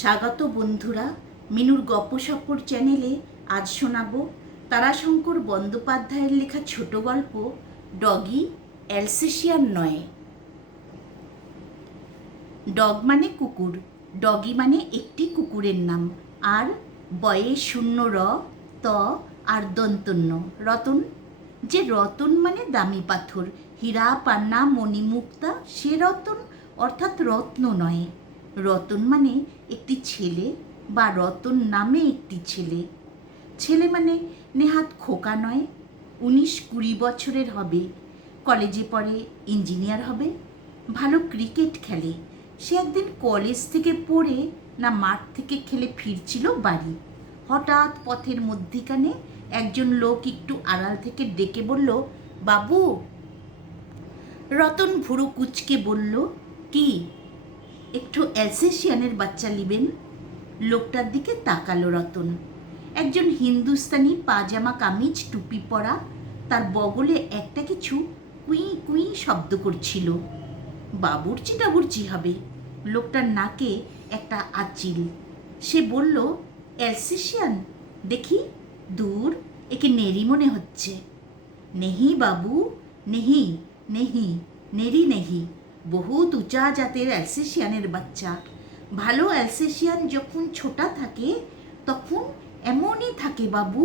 স্বাগত বন্ধুরা, মিনুর গপ্পসপ্পর চ্যানেলে আজ শোনাবো তারাশঙ্কর বন্দ্যোপাধ্যায়ের লেখা ছোট গল্প ডগি অ্যালসেশিয়ান নয়। ডগ মানে কুকুর, ডগি মানে একটি কুকুরের নাম, আর বয়ে শূন্য র ত আর দন্তন্য রতন। যে রতন মানে দামি পাথর, হীরা পান্না মণিমুক্তা, সে রতন অর্থাৎ রত্ন নয়। রতন মানে একটি ছেলে বা রতন নামে একটি ছেলে। ছেলে মানে নেহাত খোকা নয়, 19-20 বছরের হবে, কলেজে পড়ে, ইঞ্জিনিয়ার হবে, ভালো ক্রিকেট খেলে। সে একদিন কলেজ থেকে পড়ে না মাঠ থেকে খেলে ফিরছিল বাড়ি। হঠাৎ পথের মধ্যিখানে একজন লোক একটু আড়াল থেকে ডেকে বলল, বাবু। রতন ভুরু কুচকে বলল, কি? একটু অ্যালসেশিয়ানের বাচ্চা নিবেন? লোকটার দিকে তাকালো রতন। একজন হিন্দুস্তানি পাজামা কামিজ টুপি পরা, তার বগলে একটা কিছু কুই কুই শব্দ করছিল। বাবুর্চি টাবুর্চি হবে। লোকটার নাকে একটা আঁচিল। সে বলল, অ্যালসেশিয়ান? দেখি দূর, একে নেরি মনে হচ্ছে। নেহি বাবু, নেহি নেহি, নেরি নেহি, বহুত উঁচা জাতের অ্যালসেশিয়ানের বাচ্চা। ভালো অ্যালসেশিয়ান যখন ছোটা থাকে তখন এমনই থাকে বাবু।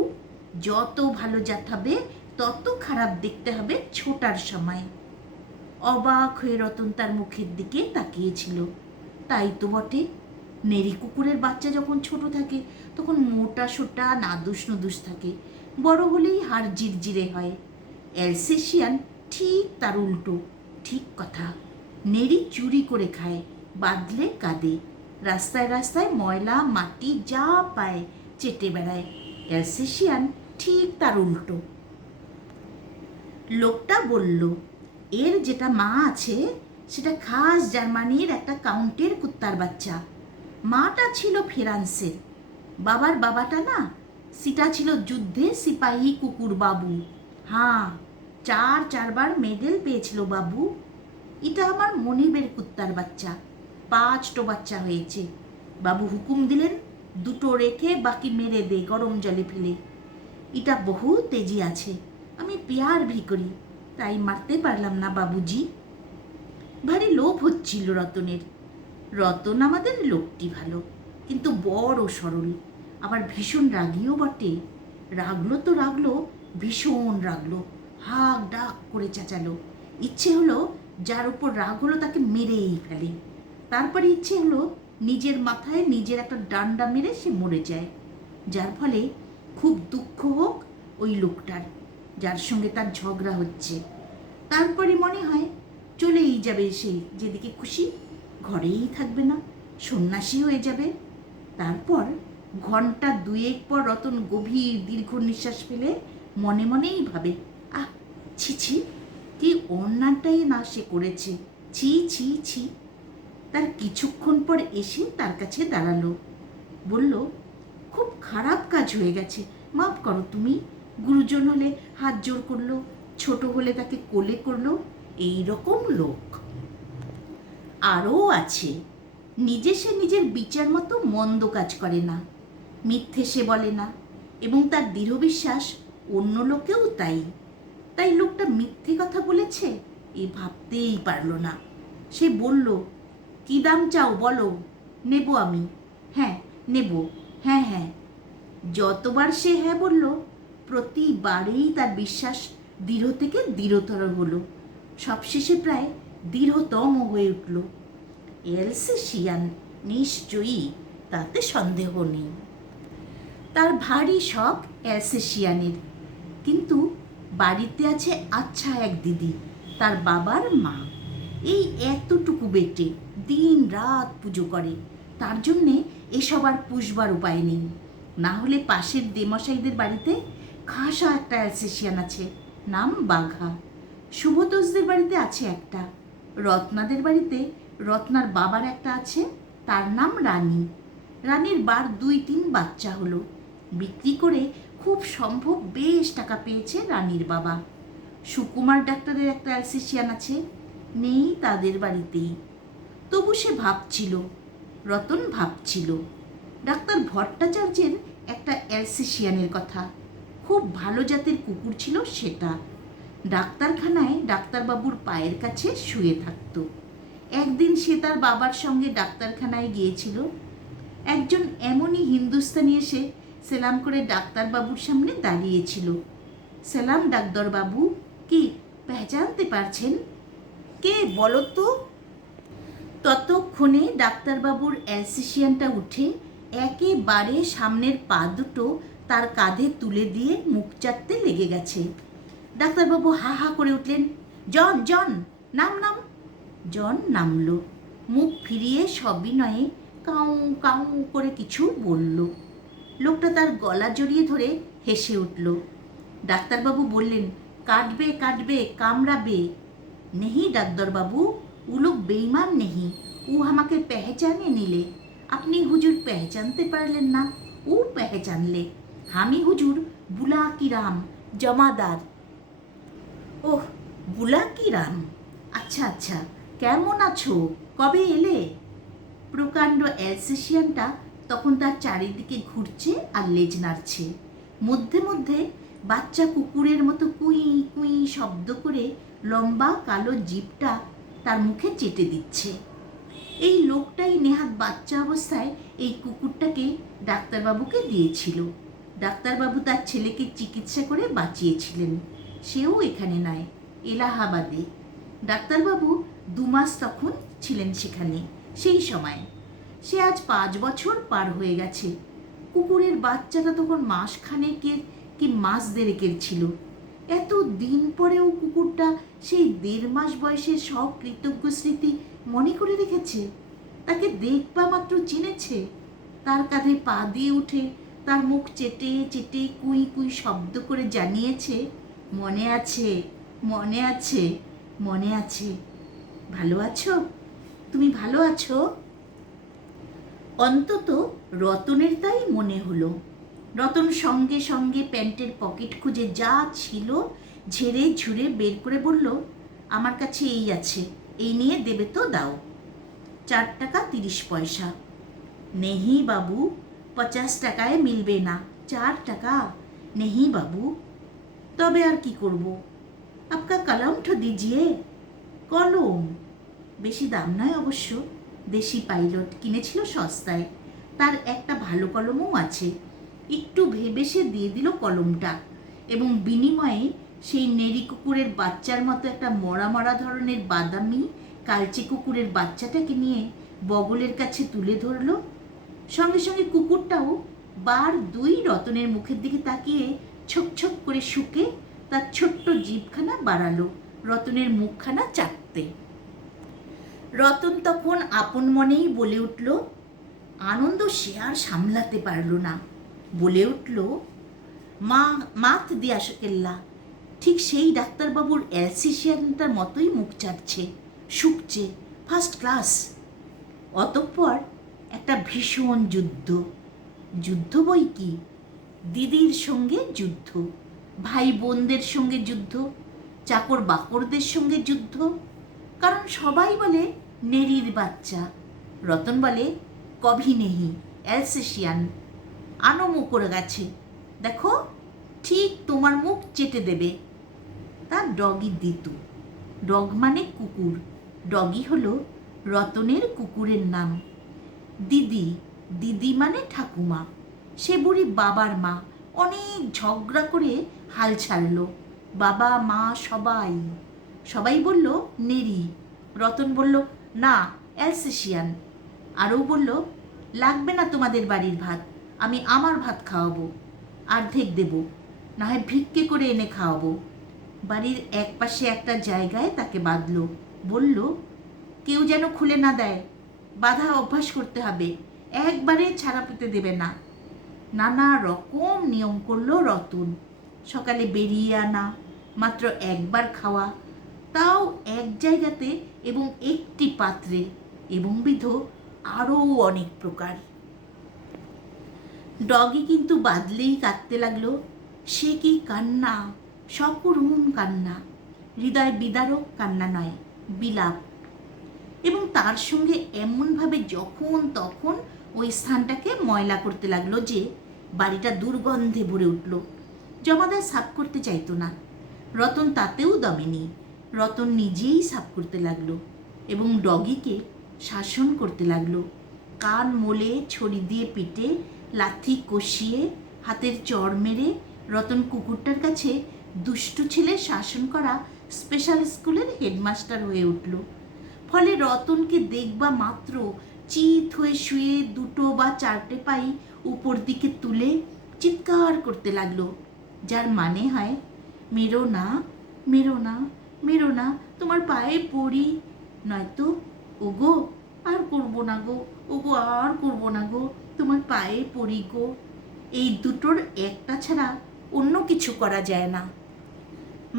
যত ভালো জাত হবে তত খারাপ দেখতে হবে ছোটার সময়। অবাক হয়ে রতন তার মুখের দিকে তাকিয়েছিল। তাই তো বটে, নেরি কুকুরের বাচ্চা যখন ছোট থাকে তখন মোটা সোটা নাদুস নুদুস থাকে, বড় হলেই হাড় জিরজিরে হয়। অ্যালসেশিয়ান ঠিক তার উল্টো। ঠিক কথা, নেড়ি চুরি করে খায়, বাঁধলে কাঁদে, রাস্তায় রাস্তায় ময়লা মাটি যা পায় চেটে বেড়ায়। অ্যালসেশিয়ান ঠিক তার উল্টো। লোকটা বলল, এর যেটা মা আছে সেটা খাস জার্মানির একটা কাউন্টের কুত্তার বাচ্চা। মাটা ছিল ফ্রান্সের, বাবার বাবাটা না সেটা ছিল যুদ্ধে সিপাহী কুকুর বাবু। হ্যাঁ, 4বার মেডেল পেয়েছিল বাবু। এটা আমার মনিবের কুত্তার বাচ্চা, 5টো বাচ্চা হয়েছে। বাবু হুকুম দিলেন, 2টো রেখে বাকি মেরে দে গরম জলে ফেলে। এটা বহু তেজি আছে, আমি পেয়ার ভি করি, তাই মারতে পারলাম না বাবুজি। ভারী লোভ হচ্ছিল রতনের। রতন আমাদের লোকটি ভালো, কিন্তু বড় সরল, আবার ভীষণ রাগীও বটে। রাগলো তো রাগলো, ভীষণ রাগলো, হাক ডাক করে চেঁচালো। ইচ্ছে হলো যার উপর রাগ হলো তাকে মেরেই ফেলে। তারপরে ইচ্ছে হলো নিজের মাথায় নিজের একটা ডান্ডা মেরে সে মরে যায়। যার ফলে খুব দুঃখ হোক ওই লোকটার, যার সঙ্গে তার ঝগড়া হচ্ছে। তারপরে মনে হয় চলেই যাবে সে যেদিকে খুশি, ঘরেই থাকবে না, সন্ন্যাসী হয়ে যাবে। তারপর ঘন্টা 2 পর রতন গভীর দীর্ঘ নিঃশ্বাস ফেলে মনে মনেই ভাবে, আহ ছি ছি, কি অন্যায়টাই না সে করেছে, ছি ছি ছি। তার কিছুক্ষণ পর এসে তার কাছে দাঁড়ালো, বলল, খুব খারাপ কাজ হয়ে গেছে, মাফ করো তুমি। গুরুজন হলে হাত জোর করলো, ছোট হলে তাকে কোলে করলো, এই রকম লোক আরও আছে। নিজে সে নিজের বিচার মতো মন্দ কাজ করে না, মিথ্যে সে বলে না, এবং তার দৃঢ় বিশ্বাস অন্য লোকেও তাই। তাই লোকটা মিথ্যে কথা বলেছে এ ভাবতেই পারল না। সে বলল, কি দাম চাও বলো, নেব আমি। হ্যাঁ নেব, হ্যাঁ হ্যাঁ। যতবার সে হ্যাঁ বলল প্রতিবারেই তার বিশ্বাস দৃঢ় থেকে দৃঢ়তর হলো, সবশেষে প্রায় দৃঢ়তম হয়ে উঠল। অ্যালসেশিয়ান নিশ্চয়ই, তাতে সন্দেহ নেই। তার ভারী শখ অ্যালসেশিয়ানের, কিন্তু বাড়িতে আছে আচ্ছা এক দিদি, তার বাবার মা। এই এতটুকু বেটে দিন রাত পুজো করে, তার জন্যে এসব আর পুষবার উপায় নেই। না হলে পাশের দেমশাইদের বাড়িতে খাসা একটা অ্যালসেশিয়ান আছে, নাম বাঘা। শুভতোষদের বাড়িতে আছে একটা, রত্নাদের বাড়িতে রত্নার বাবার একটা আছে, তার নাম রানী। রানীর বার 2-3 বাচ্চা হলো, বিক্রি করে খুব সম্ভব বেশ টাকা পেয়েছে রানীর বাবা। সুকুমার ডাক্তারের একটা অ্যালসেশিয়ান আছে, নেই তাদের বাড়িতেই। তবু সে ভাবছিল, রতন ভাবছিল ডাক্তার ভট্টাচার্যের একটা অ্যালসেশিয়ানের কথা। খুব ভালো জাতের কুকুর ছিল সেটা। ডাক্তারখানায় ডাক্তারবাবুর পায়ের কাছে শুয়ে থাকত। একদিন সে তার বাবার সঙ্গে ডাক্তারখানায় গিয়েছিল। একজন এমনই হিন্দুস্তানি এসে সেলাম করে ডাক্তারবাবুর সামনে দাঁড়িয়েছিল। সেলাম ডাক্তারবাবু, কি পেহচানতে পারছেন? কে বলো তো? ততক্ষণে ডাক্তারবাবুর অ্যালসেশিয়ানটা উঠে একেবারে সামনের পা দুটো তার কাঁধে তুলে দিয়ে মুখ চাটতে লেগে গেছে। ডাক্তারবাবু হা হা করে উঠলেন, জন জন নাম নাম। জন নামল। মুখ ফিরিয়ে সবিনয়ে কাউ কাউ করে কিছু বলল। লোকটা তার গলা জড়িয়ে ধরে হেসে উঠল। ডাক্তারবাবু বললেন, কাটবে কাটবে, কামড়াবে। নেহি ডাক্তারবাবু, ও লোক বেইমান নেহি, ও আমাকে পেহচানে নিলে। আপনি হুজুর পেহচানতে পারলেন না, ও পেহচানলে। আমি হুজুর বুলাকি রাম, জমাদার। ওহ, বুলাকি রাম, আচ্ছা আচ্ছা, কেমন আছো, কবে এলে? প্রকাণ্ড অ্যালসেশিয়ানটা তখন তার চারিদিকে ঘুরছে আর লেজ নাড়ছে। মধ্যে মধ্যে বাচ্চা কুকুরের মতো কুই কুই শব্দ করে লম্বা কালো জিভটা তার মুখে চেটে দিচ্ছে। এই লোকটাই নেহাত বাচ্চা অবস্থায় এই কুকুরটাকে ডাক্তারবাবুকে দিয়েছিল। ডাক্তারবাবু তার ছেলেকে চিকিৎসা করে বাঁচিয়েছিলেন। সেও এখানে নয়, এলাহাবাদে। ডাক্তারবাবু 2 মাস তখন ছিলেন সেখানে। সেই সময় সে আজ 5 বছর পার হয়ে গেছে। কুকুরের বাচ্চাটা তখন মাসখানেকের কি মাস দেড়েকের ছিল। এত দিন পরেও কুকুরটা সেই 1.5 মাস বয়সের সব কৃতজ্ঞ স্মৃতি মনে করে রেখেছে। তাকে দেখবা মাত্র চিনেছে। তার কাঁধে পা দিয়ে উঠে তার মুখ চেটে চেটে কুই কুই শব্দ করে জানিয়েছে, মনে আছে, মনে আছে, মনে আছে। ভালো আছো? তুমি ভালো আছো? অন্তত রতনের তাই মনে হলো। রতন সঙ্গে সঙ্গে প্যান্টের পকেট খুঁজে যা ছিল ঝেড়ে ঝুড়ে বের করে বলল, আমার কাছে এই আছে, এই নিয়ে দেবে তো দাও। 4 টাকা 30 পয়সা। নেহি বাবু, 50 টাকায় মিলবে না। 4 টাকা। নেহি বাবু। তবে আর কি করব? আপকা কলম তো দিজিয়ে। কলম? বেশি দাম নয় অবশ্য। দেশি পাইলট কিনেছিল সস্তায়। তার একটা ভালো কলমও আছে। একটু ভেবে সে দিয়ে দিল কলমটা, এবং বিনিময়ে সেই নেড়ি কুকুরের বাচ্চার মতো একটা মরা মরা ধরনের বাদামি কালচে কুকুরের বাচ্চাটাকে নিয়ে বগলের কাছে তুলে ধরল। সঙ্গে সঙ্গে কুকুরটাও বার 2 রতনের মুখের দিকে তাকিয়ে ছোক ছোক করে শুকে তার ছোট্ট জিভখানা বাড়ালো রতনের মুখখানা চাটতে। রতন তখন আপন মনেই বলে উঠল, আনন্দ সে আর সামলাতে পারল না। বলে উঠল, মা মাত দিয়া কেল্লা। ঠিক সেই ডাক্তারবাবুর অ্যালসেশিয়ানটার মতোই মুখ চাটছে, শুকছে, ফার্স্ট ক্লাস। অতঃপর একটা ভীষণ যুদ্ধ। যুদ্ধ বই কি, দিদির সঙ্গে যুদ্ধ, ভাই বোনদের সঙ্গে যুদ্ধ, চাকর বাকরদের সঙ্গে যুদ্ধ। কারণ সবাই বলে নেড়ির বাচ্চা। রতন বলে, কভি নেহি, অ্যালসেশিয়ান। আনমো করে গেছে, দেখো ঠিক তোমার মুখ চেটে দেবে। তার ডগি দিতু। ডগ মানে কুকুর। ডগি হলো রতনের কুকুরের নাম। দিদি, দিদি মানে ঠাকুমা। সে বুড়ি বাবার মা। অনেক ঝগড়া করে হাল ছাড়লো। বাবা মা সবাই সবাই বলল নেড়ি। রতন বলল, না, অ্যালসেশিয়ান। আরও বলল, লাগবে না তোমাদের বাড়ির ভাত, আমি আমার ভাত খাওয়াবো, অর্ধেক দেব, না হয় ভিক্ষে করে এনে খাওয়াবো। বাড়ির এক পাশে একটা জায়গায় তাকে বাঁধল। বলল, কেউ যেন খুলে না দেয়, বাধা অভ্যাস করতে হবে, একবারে ছাড়া পেতে দেবে না। নানা রকম নিয়ম করলো রতন। সকালে বেরিয়ে আনা, মাত্র একবার খাওয়া, তাও এক জায়গাতে এবং একটি পাত্রে, এবং বিধ আরও অনেক প্রকার। ডগি কিন্তু বাদলেই কাঁদতে লাগলো। সে কি কান্না, সকরুণ কান্না, হৃদয় বিদারক কান্না নয়, বিলাপ। এবং তার সঙ্গে এমনভাবে যখন তখন ওই স্থানটাকে ময়লা করতে লাগলো যে বাড়িটা দুর্গন্ধে ভরে উঠল। জমাদার সাফ করতে চাইতো না। রতন তাতেও দমেনি। রতন নিজেই সাফ করতে লাগলো এবং ডগিকে শাসন করতে লাগলো। কান মোলে, ছড়ি দিয়ে পিটে, লাথি কষিয়ে, হাতের চড় মেরে রতন কুকুরটার কাছে দুষ্টু ছেলে শাসন করা স্পেশাল স্কুলের হেডমাস্টার হয়ে উঠল। ফলে রতনকে দেখবা মাত্র চিত হয়ে শুয়ে দুটো বা চারটে পাই উপর দিকে তুলে চিৎকার করতে লাগলো, যার মানে হয়, মেরো না, মেরো না, মেরো না, তোমার পায়ে পড়ি, নয়তো ওগো আর করবো না গো, ওগো আর করবো না গো, তোমার পায়ে পড়ি গো। এই দুটোর একটা ছাড়া অন্য কিছু করা যায় না।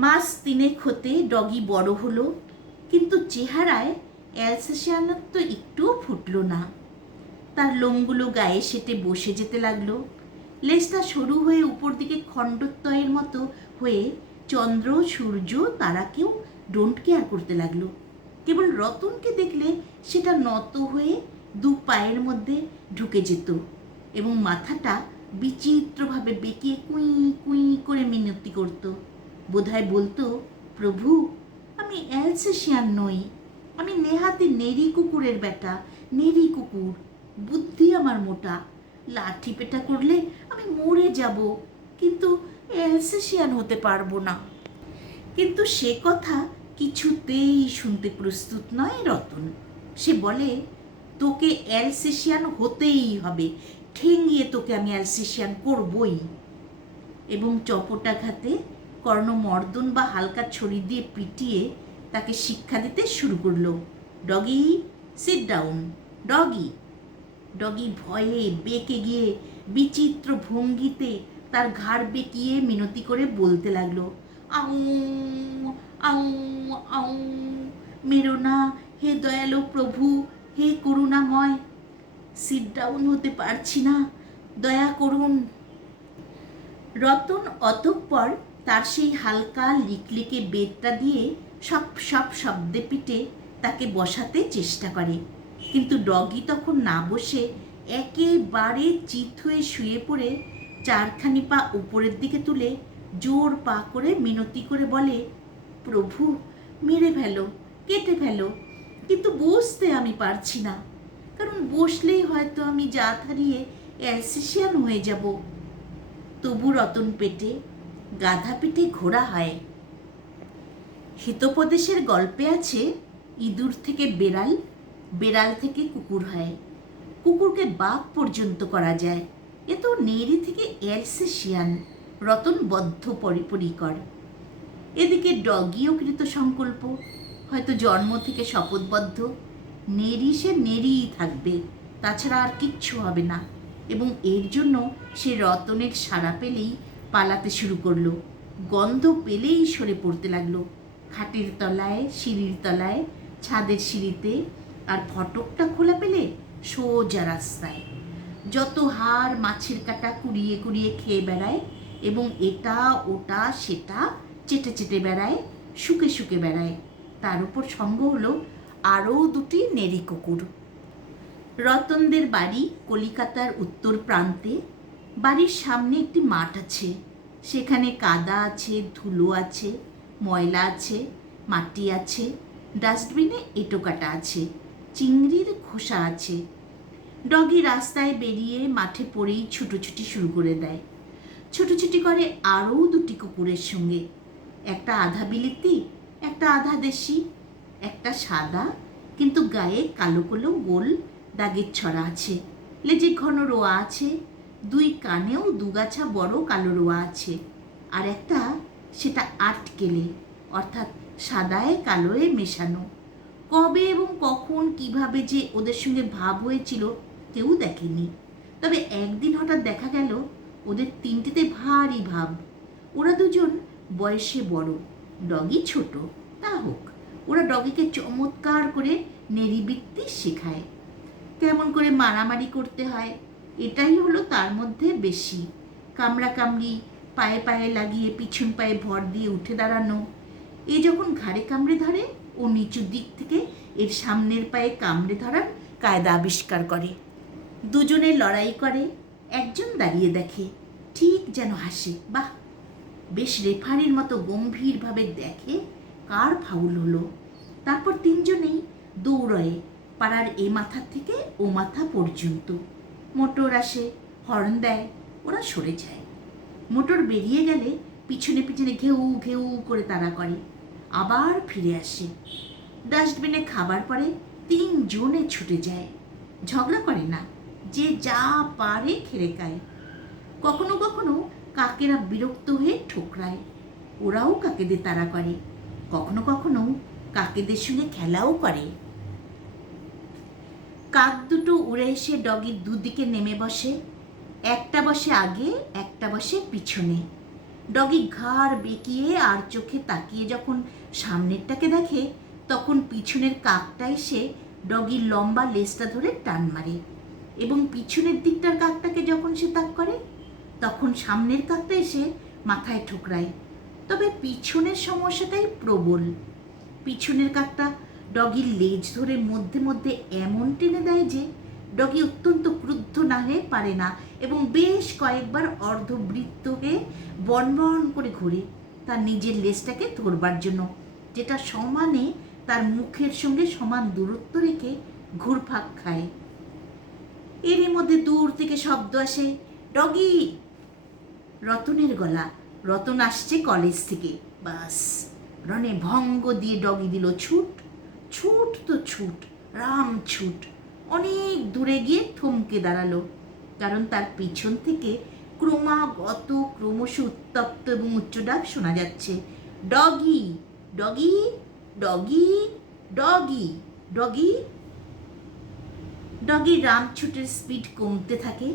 মাস 3 হতে ডগি বড় হলো, কিন্তু চেহারায় অ্যালসেশিয়ানত্ব একটুও ফুটল না। তার লোমগুলো গায়ে সেটে বসে যেতে লাগলো। লেজটা সরু হয়ে উপর দিকে খণ্ডত্বয়ের মতো হয়ে চন্দ্র, সূর্য, তারাকেও ডোন্ট কেয়ার করতে লাগলো। কেবল রতনকে দেখলে সেটা নত হয়ে দু পায়ের মধ্যে ঢুকে যেত এবং মাথাটা বিচিত্রভাবে বেঁকিয়ে কুঁই কুঁই করে মিনতি করত। বোধহয় বলতো, প্রভু, আমি অ্যালসেশিয়ান নই, আমি নেহাতি নেরি কুকুরের বেটা, নেরি কুকুর। বুদ্ধি আমার মোটা, লাঠি পেটা করলে আমি মরে যাব, কিন্তু অ্যালসেশিয়ান হতে পারবো না। কিন্তু সে কথা কিছুতেই শুনতে প্রস্তুত নয় রতন। সে বলে, তোকে অ্যালসেশিয়ান হতেই হবে, ঠেঙিয়ে তোকে আমি অ্যালসেশিয়ান করবই। এবং চপটাঘাতে, কর্ণমর্দন বা হালকা ছড়ি দিয়ে পিটিয়ে তাকে শিক্ষা দিতে শুরু করলো। Doggy, sit down, doggy. Doggy ভয়ে বেঁকে গিয়ে বিচিত্র ভঙ্গিতে তার ঘাড় বেঁকিয়ে মিনতি করে বলতে লাগলো, আউ আউ আউ, মেরো না হে দয়ালু প্রভু, হে করুণাময়, সিট ডাউন হতে পারছি না, দয়া করুন। রতন অতঃপর তার সেই হালকা লিকলিকে বেদটা দিয়ে সব সব শব্দে পিটে তাকে বসাতে চেষ্টা করে, কিন্তু ডগি তখন না বসে একেবারে চিত হয়ে শুয়ে পড়ে চারখানি পা উপরের দিকে তুলে জোর পা করে মিনতি করে বলে, প্রভু, মেরে ফেলো, কেটে ফেলো, কিন্তু বসতে আমি পারছি না, কারণ বসলেই হয়তো আমি জাত হারিয়ে অ্যালসেশিয়ান হয়ে যাব। তবু রতন পেটে, গাধা পেটে ঘোড়া হয়। হিতোপদেশের গল্পে আছে, ইঁদুর থেকে বেড়াল, বেড়াল থেকে কুকুর হয়, কুকুরকে বাঘ পর্যন্ত করা যায়। এ তো নেরি থেকে অ্যালসেশিয়ান। রতন বদ্ধ পরিকর। এদিকে ডগিও কৃত সংকল্প, হয়তো জন্ম থেকে শপথবদ্ধ, নেরি সে নেরিই থাকবে, তাছাড়া আর কিচ্ছু হবে না। এবং এর জন্য সে রতনের সাড়া পেলেই পালাতে শুরু করলো। গন্ধ পেলেই সরে পড়তে লাগলো, খাটের তলায়, সিঁড়ির তলায়, ছাদের সিঁড়িতে, আর ফটকটা খোলা পেলে সোজা রাস্তায়। যত হাড় মাছের কাটা কুড়িয়ে কুড়িয়ে খেয়ে বেড়ায় এবং এটা ওটা সেটা চেটে চেটে বেড়ায়, শুকে শুকে বেড়ায়। তার উপর সঙ্গ হলো আরও 2টি নেরি কুকুর। রতনদের বাড়ি কলিকাতার উত্তর প্রান্তে। বাড়ির সামনে একটি মাঠ আছে, সেখানে কাদা আছে, ধুলো আছে, ময়লা আছে, মাটি আছে, ডাস্টবিনে এঁটো কাটা আছে, চিংড়ির খোসা আছে। ডগি রাস্তায় বেরিয়ে মাঠে পড়েই ছুটোছুটি শুরু করে দেয়। ছুটোছুটি করে আরও 2টি কুকুরের সঙ্গে, একটা আধা বিলিতি, একটা আধা দেশি। একটা সাদা, কিন্তু গায়ে কালো কালো গোল দাগের ছড়া আছে, লেজে ঘন রোয়া আছে, 2 কানেও 2 গাছা বড় কালো রোয়া আছে। আর একটা, সেটা আটকেলে, অর্থাৎ সাদায় কালোয় মেশানো। কবে এবং কখন কিভাবে যে ওদের সঙ্গে ভাব হয়েছিল কেউ দেখেনি। তবে একদিন হঠাৎ দেখা গেল ওদের 3টিতে ভারী ভাব। ওরা 2জন বয়সে বড়, ডগি ছোট, তা হোক, ওরা ডগিকে চমৎকার করে নেরিবৃত্তি শেখায়, কেমন করে মারামারি করতে হয় এটাই হলো তার মধ্যে বেশি। কামড়াকামড়ি, পায়ে পায়ে লাগিয়ে পিছন পায়ে ভর দিয়ে উঠে দাঁড়ানো। এ যখন ঘাড়ে কামড়ে ধরে ও নিচু দিক থেকে এর সামনের পায়ে কামড়ে ধরার কায়দা আবিষ্কার করে। দুজনে লড়াই করে, একজন দাঁড়িয়ে দেখে, ঠিক যেন হাসে। বাহ, বেশ রেফারির মতো গম্ভীরভাবে দেখে কার ফাউল হলো। তারপর তিনজনেই দৌড়য়ে পাড়ার এ মাথা থেকে ও মাথা পর্যন্ত। মোটর আসে, হর্ন দেয়, ওরা সরে যায়। মোটর বেরিয়ে গেলে পিছনে পিছনে ঘেউ ঘেউ করে তাড়া করে, আবার ফিরে আসে। ডাস্টবিনে খাবার পরে তিনজনে ছুটে যায়। ঝগড়া করে না, যে যা পারে খেড়ে খায়। কখনো কখনো কাকেরা বিরক্ত হয়ে ঠোকরায়, ওরাও কাকেদের তাড়া করে। কখনো কখনো কাকেদের সঙ্গে খেলাও করে। কাক দুটো উড়ে এসে ডগির দুদিকে নেমে বসে, একটা বসে আগে, একটা বসে পিছনে। ডগি ঘাড় বেঁকিয়ে আর চোখে তাকিয়ে যখন সামনেরটাকে দেখে, তখন পিছনের কাকটা এসে ডগির লম্বা লেজটা ধরে টান মারে, এবং পিছনের দিকটার কাকটাকে যখন সে তাক করে, তখন সামনের কাকটা এসে মাথায় ঠোকরায়। তবে পিছনের সমস্যাটাই প্রবল। পিছনের কাকটা ডগির লেজ ধরে মধ্যে মধ্যে এমন টেনে দেয় যে ডগি অত্যন্ত ক্রুদ্ধ না হয়ে পারে না, এবং বেশ কয়েকবার অর্ধবৃত্ত হয়ে বনবন করে ঘুরে তার নিজের লেজটাকে ধরবার জন্য, যেটা সমানে তার মুখের সঙ্গে সমান দূরত্ব রেখে ঘুরপাক খায়। এরই মধ্যে দূর থেকে শব্দ আসে, ডগি। রতনের গলা। রতন আসছে কলেজ থেকে। বাস, রনে ভঙ্গ দিয়ে ডগি দিল ছুট। ছুট তো ছুট, রাম ছুট। অনেক দূরে গিয়ে থমকে দাঁড়ালো, কারণ তার পিছন থেকে ক্রমশ উত্তপ্ত এবং উচ্চডাক শোনা যাচ্ছে, doggy doggy doggy doggy doggy. Doggy রামছুটের স্পিড কমতে থাকে।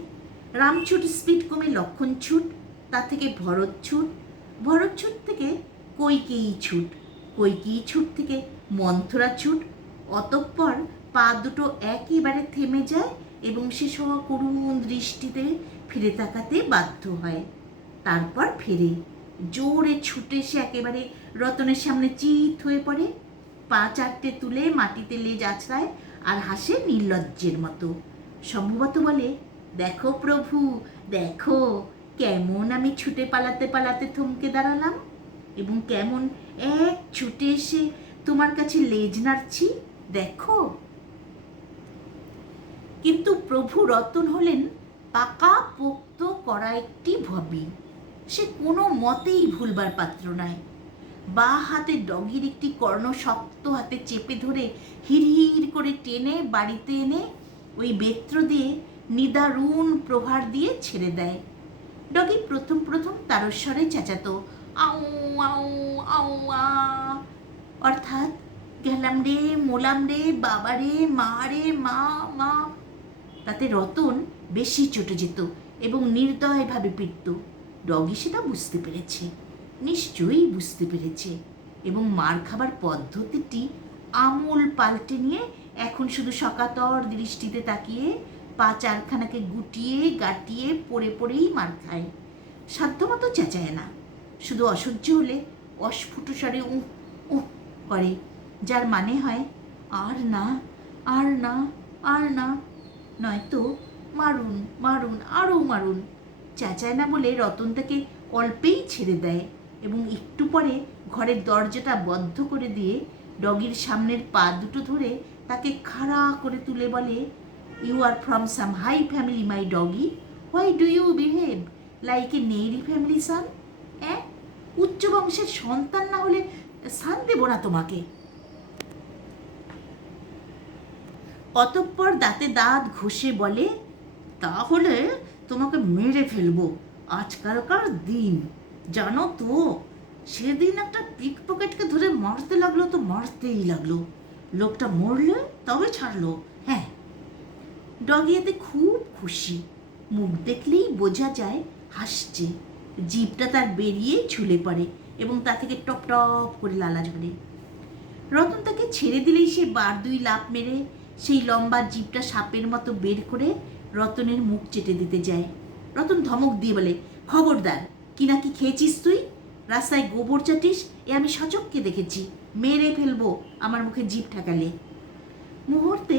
রামছুট স্পিড কমে লক্ষণ ছুট, তার থেকে ভরত ছুট, ভরত ছুট থেকে কৈকেয়ী ছুট, কৈকেয়ী ছুট থেকে মন্থরা ছুট। অতঃপর পা দুটো একেবারে থেমে যায় এবং সে করুণ দৃষ্টিতে ফিরে তাকাতে বাধ্য হয়। তারপর ফেরে জোরে ছুটে সে একেবারে রতনের সামনে চিত হয়ে পড়ে, পা চারটে তুলে মাটিতে লেজ আছড়ায় আর হাসে নির্লজ্জের মতো। সম্ভবত বলে, দেখো প্রভু, দেখো কেমন আমি ছুটে পালাতে পালাতে থমকে দাঁড়ালাম, এবং কেমন এক ছুটে এসে তোমার কাছে লেজ নাড়ছি, দেখো। কিন্তু প্রভু রতন হলেন পাকা পোক্ত করা একটি ভবি। সে কোনো মতেই ভুলবার পাত্র নয়। বা হাতে ডগির একটি কর্ণ শক্ত হাতে চেপে ধরে হিড়হিড় করে টেনে বাড়িতে এনে ওই বেত্র দিয়ে নিদারুণ প্রহার দিয়ে ছেড়ে দেয়। ডগি প্রথম প্রথম তারস্বরে চেঁচাতো, আউ আউ আউ আ, অর্থাৎ গেলাম রে, মোলাম রে, বাবা রে, মা রে, মা মা। তাতে রতন বেশি চটে যেত এবং নির্দয়ভাবে পিটত। ডগি সেটা বুঝতে পেরেছে, নিশ্চয়ই বুঝতে পেরেছে, এবং মার খাবার পদ্ধতিটি আমূল পাল্টে নিয়ে এখন শুধু সকাতর দৃষ্টিতে তাকিয়ে পা চারখানাকে গুটিয়ে গাটিয়ে পড়ে পড়েই মার খায়। সাধ্যমতো চেঁচায় না, শুধু অসহ্য হলে অস্ফুট স্বরে উহ উহ করে, যার মানে হয় আর না, আর না, আর না, নয়তো মারুন মারুন, আরও মারুন। চেঁচায় না বলে রতন তাকে অল্পেই ছেড়ে দেয় এবং একটু পরে ঘরের দরজাটা বন্ধ করে দিয়ে ডগির সামনের পা দুটো ধরে তাকে খাড়া করে তুলে বলে, you are from some high family my doggy, why do you behave like a নেইরি ফ্যামিলি সান? উচ্চ বংশের সন্তান না হলে সান দেব না তোমাকে। অতঃপর দাঁতে দাঁত ঘষে বলে, তাহলে তোমাকে মেরে ফেলবো আজকালকার দিন, জানো তো। সেদিন একটা পিক পকেটকে ধরে মারতে লাগলো তো মারতেই লাগলো, লোকটা মরলে তবে ছাড়লো। হ্যাঁ, ডগি এতে খুব খুশি, মুখ দেখলেই বোঝা যায় হাসছে। জিভটা তার বেরিয়ে ঝুলে পড়ে এবং তা থেকে টপ টপ করে লালা ঝরে। রতন তাকে ছেড়ে দিলেই সে বার দুই লাফ মেরে সেই লম্বা জিভটা সাপের মতো বের করে রতনের মুখ চেটে দিতে যায়। রতন ধমক দিয়ে বলে, খবরদার, কি না কি খেয়েছিস তুই? রাস্তায় গোবর চাটিস, এ আমি সচক্ষে দেখেছি, মেরে ফেলবো আমার মুখে জিভ ঠেকালে। মুহূর্তে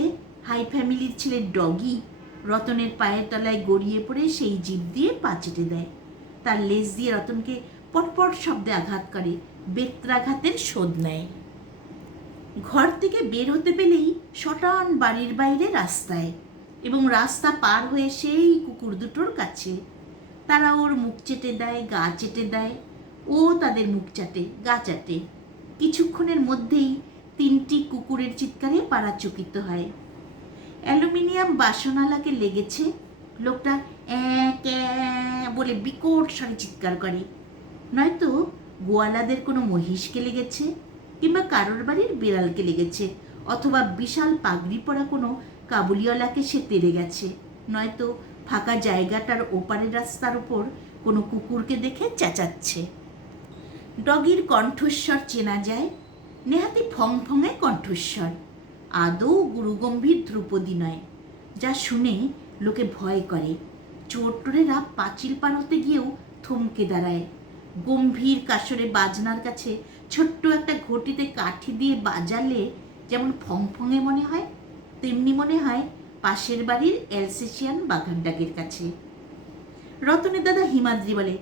হাই ফ্যামিলির ছেলে ডগি রতনের পায়ের তলায় গড়িয়ে পড়ে সেই জিভ দিয়ে পা চেটে দেয়। তার লেজ দিয়ে রতনকে পটপট শব্দে আঘাত করে, বেত্রাঘাতের শোধ নেয়। ঘর থেকে বের হতে পেলেই শটান বাড়ির বাইরে রাস্তায়, এবং রাস্তা পার হয়ে সেই কুকুর দুটোর কাছে। তারা ওর মুখ চেটে দেয়, গা চেটে দেয়, ও তাদের মুখ চাটে, গা চাটে। কিছুক্ষণের মধ্যেই 3টি কুকুরের চিৎকারে পাড়া চকিত হয়। অ্যালুমিনিয়াম বাসনালাকে লেগেছে, লোকটা বলে বিকট স্বরে চিৎকার করে। নয়তো গোয়ালাদের কোনো মহিষকে লেগেছে, কিংবা কারোর বাড়ির বিড়ালকে লেগেছে, অথবা বিশাল পাগড়ি পরা কোনো কাবুলিওয়ালাকে সে তেড়ে গেছে, নয়তো ফাঁকা জায়গাটার ওপারের রাস্তার ওপর কোনো কুকুরকে দেখে চেঁচাচ্ছে। ডগির কণ্ঠস্বর চেনা যায়, নেহাতি ফংফঙে কণ্ঠস্বর, আদৌ গুরুগম্ভীর ধ্রুপদী নয়, যা শুনে লোকে ভয় করে। চোরটোরেরা পাঁচিল পার হতে গিয়েও থমকে দাঁড়ায়। গম্ভীর কাসরে বাজনার কাছে ছোট্ট একটা ঘটিতে কাঠি দিয়ে বাজালে যেমন ফংফঙে মনে হয়, তেমনি মনে হয় পাশের বাড়ির অ্যালসেশিয়ান বাঘার ডাকের কাছে। রতনের দাদা হিমাদ্রি বলে,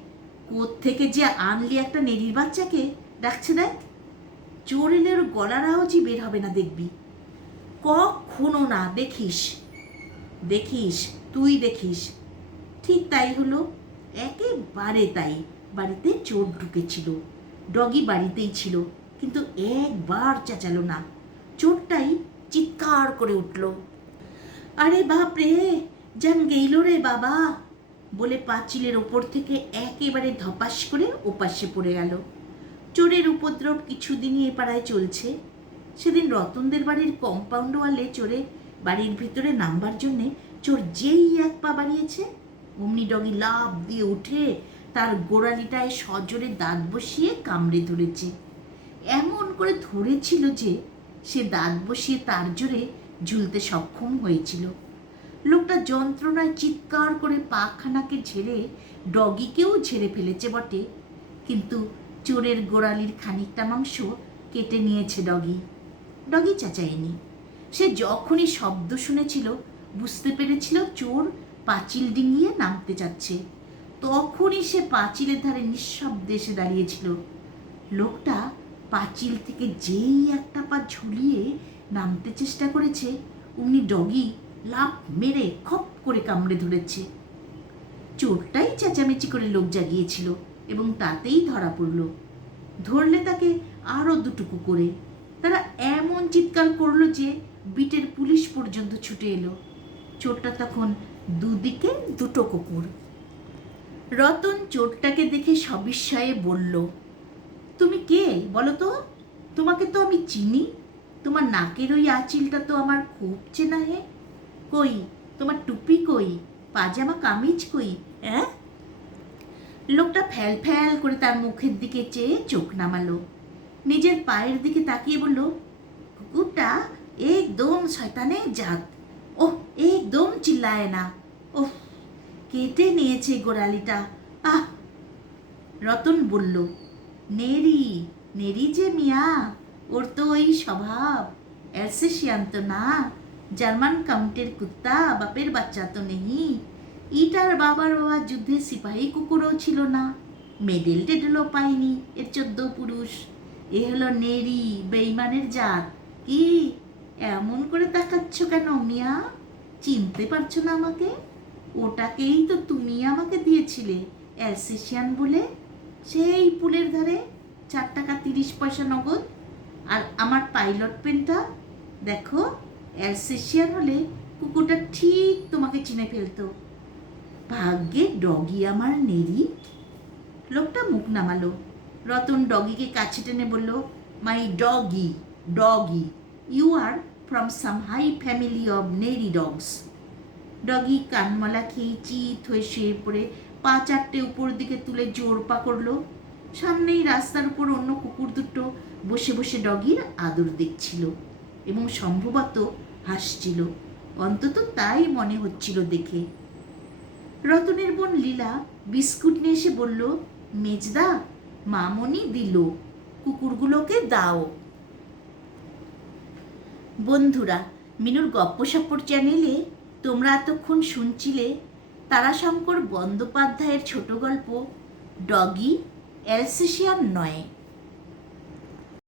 কোত্থেকে যে আনলি একটা নেড়ির বাচ্চাকে, ডাকছে দেখ। চোর এলে ওর গলার আওয়াজই বের হবে না দেখবি। কখনো না, দেখিস দেখিস, তুই দেখিস। ঠিক তাই হলো, একেবারে তাই। বাড়িতে চোর ঢুকেছিল, ডগি বাড়িতেই ছিল, কিন্তু একবার চেঁচালো না। চোরটাই চিৎকার করে উঠল, আরে বাপ রে, জান গেইল রে বাবা, বলে পাঁচিলের ওপর থেকে একেবারে ধপাস করে ওপাশে পড়ে গেল। চোরের উপদ্রব কিছুদিনই এ পাড়ায় চলছে। সেদিন রতনদের বাড়ির কম্পাউন্ড ওয়ালে চোরে বাড়ির ভিতরে নামবার জন্যে চোর যেই এক পা বাড়িয়েছে, অমনি ডগি লাফ দিয়ে উঠে তার গোড়ালিটায় সজোরে দাঁত বসিয়ে কামড়ে ধরেছে। এমন করে ধরেছিল যে সে দাঁত বসিয়ে তার জোরে ঝুলতে সক্ষম হয়েছিল। লোকটা যন্ত্রণায় চিৎকার করে পাখানাকে ঝেড়ে ডগিকেও ঝেড়ে ফেলেছে বটে, কিন্তু চোরের গোড়ালির খানিকটা মাংস কেটে নিয়েছে ডগি। ডগি চেঁচায়নি। সে যখনই শব্দ শুনেছিল, বুঝতে পেরেছিল চোর পাঁচিল ডিঙিয়ে নামতে যাচ্ছে, তখনই সে পাঁচিলের ধারে নিঃশব্দে এসে দাঁড়িয়েছিল। লোকটা পাঁচিল থেকে যেই একটা পা ঝুলিয়ে নামতে চেষ্টা করেছে, অমনি ডগি লাফ মেরে খপ করে কামড়ে ধরেছে। চোরটাই চেঁচামেচি করে লোক জাগিয়েছিল, এবং তাতেই ধরা পড়ল। ধরলে তাকে আরও 2 কুকুরে। তারা এমন চিৎকার করলো যে বিটের পুলিশ পর্যন্ত ছুটে এলো। চোরটা তখন দুদিকে 2 কুকুর। রতন চোরটাকে দেখে সবিস্ময়ে বলল, তুমি কে বলো তো? তোমাকে তো আমি চিনি। তোমার নাকের ওই আঁচিলটা তো আমার খুব চেনা হে। কই তোমার টুপি, কই পাজামা কামিজ, কই? লোকটা ফ্যাল ফ্যাল করে তার মুখের দিকে চেয়ে চোখ নামালো, নিজের পায়ের দিকে তাকিয়ে বলল, কুকুরটা একদম শয়তানের জাত। ওহ, একদম চিল্লায় না। ওহ, কেটে নিয়েছে গোড়ালিটা। আহ! রতন বলল, নেড়ি নেড়ি যে মিয়া, ওর তো ওই স্বভাব। অ্যালসেশিয়ান তো না, জার্মান কাউন্টের কুত্তা, বাপের বাচ্চা তো নেই। ইটার বাবার বাবা যুদ্ধে সিপাহী কুকুরও ছিল না, মেডেল টেডেলও পায়নি এর 14 পুরুষ। এ হলো নেড়ি, বেইমানের জাত। কি এমন করে তাকাচ্ছ কেন মিয়া? চিনতে পারছো না আমাকে? ওটাকেই তো তুমি আমাকে দিয়েছিলে অ্যালসেশিয়ান বলে, সেই পুলের ধারে 4 টাকা 30 পয়সা নগদ। আর আমার পাইলট পেনটা দেখো, অ্যালসেশিয়ান হলে কুকুরটা ঠিক তোমাকে চিনে ফেলতো। ভাগ্যে ডগি আমার নেড়ি। লোকটা মুখ নামালো। রতন ডগিকে কাছে টেনে বলল, my doggy, doggy, you are from some high family of নেড়ি ডগস। ডগি কানমালা খেয়ে চিত হয়ে শুয়ে পড়ে 5-4টে উপর দিকে তুলে জোর পা করলো। সামনেই রাস্তার উপর অন্য কুকুর দুটো বসে বসে ডগির আদর দেখছিল, এবং সম্ভবত হাসছিল, অন্তত তাই মনে হচ্ছিল দেখে। রতনের বোন লীলা বিস্কুট নিয়ে এসে বলল, মেজদা, মামনি দিল, কুকুরগুলোকে দাও। বন্ধুরা, মিনুর গপ্পসপ্পর চ্যানেলে তোমরা এতক্ষণ শুনছিলে তারাশঙ্কর বন্দ্যোপাধ্যায়ের ছোট গল্প ডগি অ্যালসেশিয়ান নয়।